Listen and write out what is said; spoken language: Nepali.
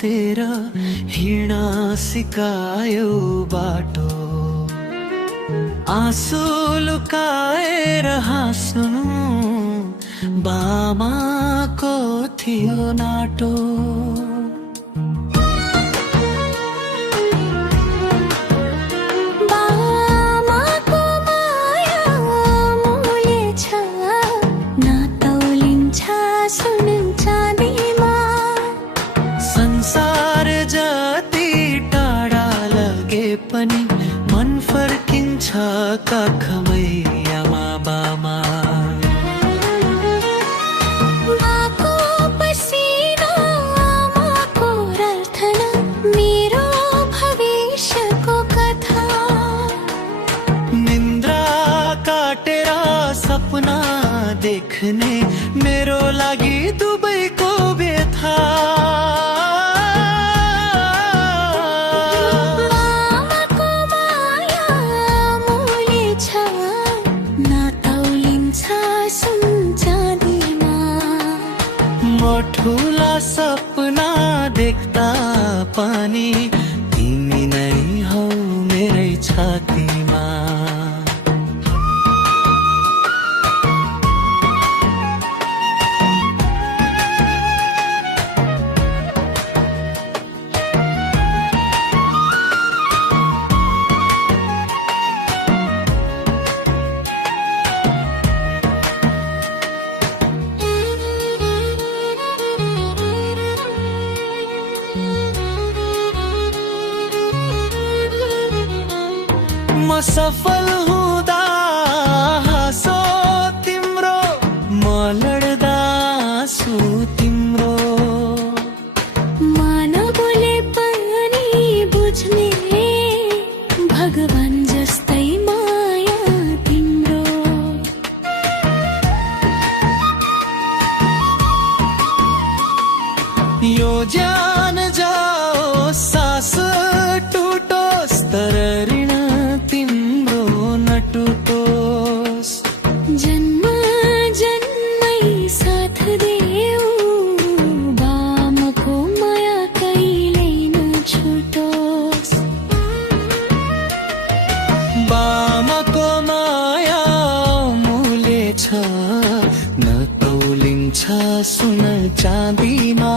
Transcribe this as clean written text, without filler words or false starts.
समातेर हिँड्न सिकायो बाटो, आँसु लुकाएर हाँस्नु बामाको थियो नाटो। संसार जति टाढा लगे पनि मन फर्किन्छ काखमै आमा बामा। आँको पसिना आमाको प्रार्थना मेरो भविष्यको कथा। निन्द्रा काटेर सपना देख्ने मेरो लागि दुबईको व्यथा। ठुला सपना देख्दा पनि तिमी नै हौ मेरै छातीमा। म सफल हुँदा हाँसो तिम्रो, म लड्दा आँसु तिम्रो। मन बोले पनि बुझ्ने भगवान जस्तै माया तिम्रो। यो ज्यान जाओस् सास टुटोस् तर ऋण तिम्रो नटुटोस्। जन्म जन्मै साथ देऊ बामको माया कहिल्यै नछुटोस्। बामको माया अमूल्य छ, नतौलिन्छ सुन चाँदीमा।